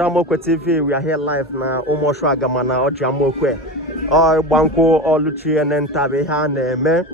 Amokwe TV, we are here live now. Almost Ragamana, Orji Amokwe. Oh, Banco, Oluchi, and then Tabehan, man.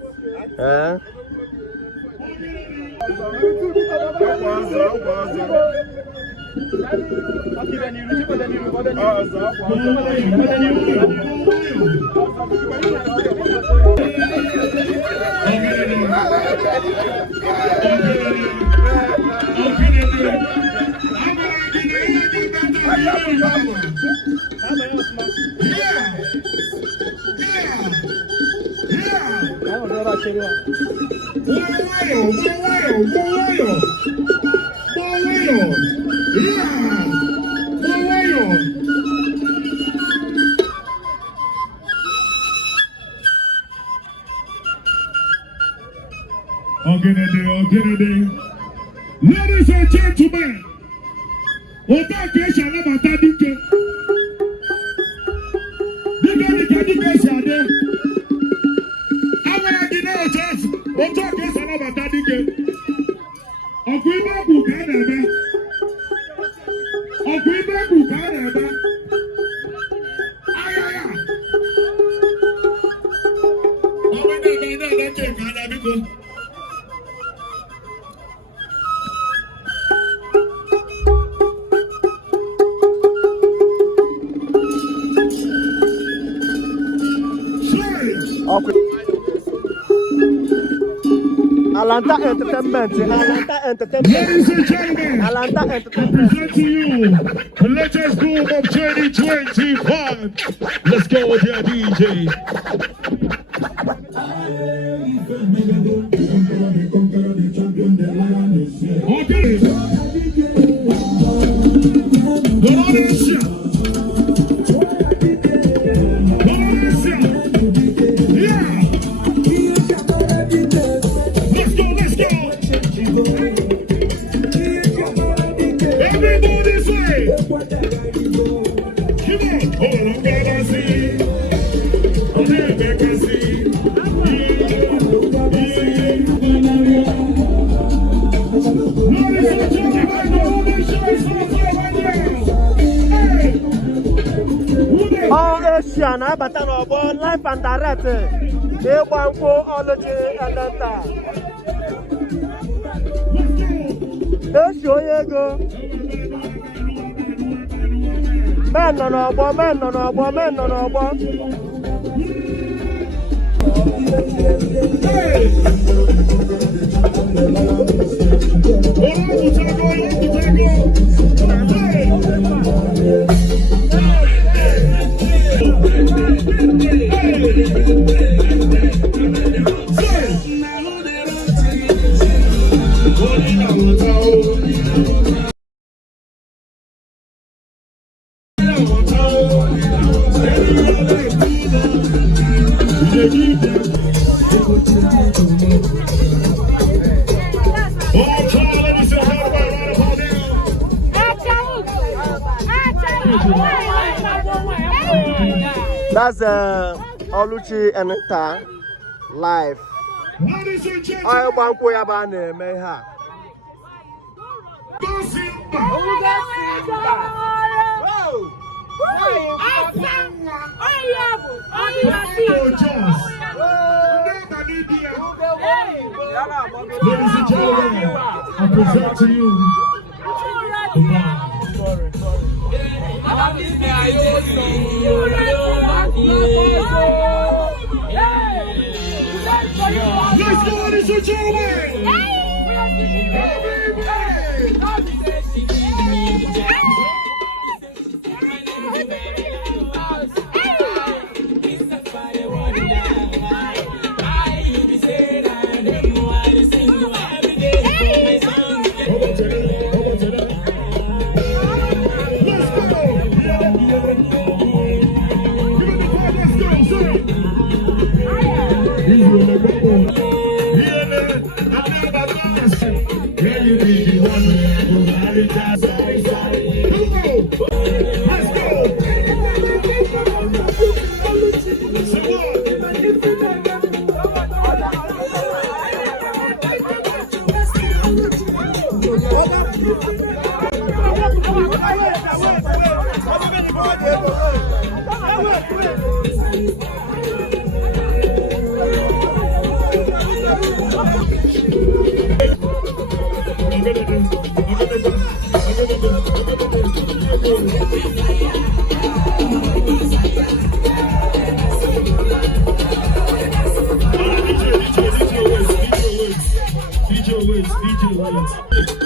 Ladies and gentlemen, Otake Shalabata Dike. Dike Shade. Our Guinea Chess, Otake Shalabata Dike. Okuiba Bukanaba. Okuiba Bukanaba. Ayaya. Alanta Entertainment. Ladies and gentlemen, Alanta I present to you the latest group of 2025. Let's go, dear DJ. But life and direct. They want to Oluchi and Danta. Show you go. Men on our boy, men on our boy, men on our boy. That's Oluchi and Ta live. I want to have a name. Ladies and gentlemen, I present to you. Let's go, ladies and gentlemen. DJ wins.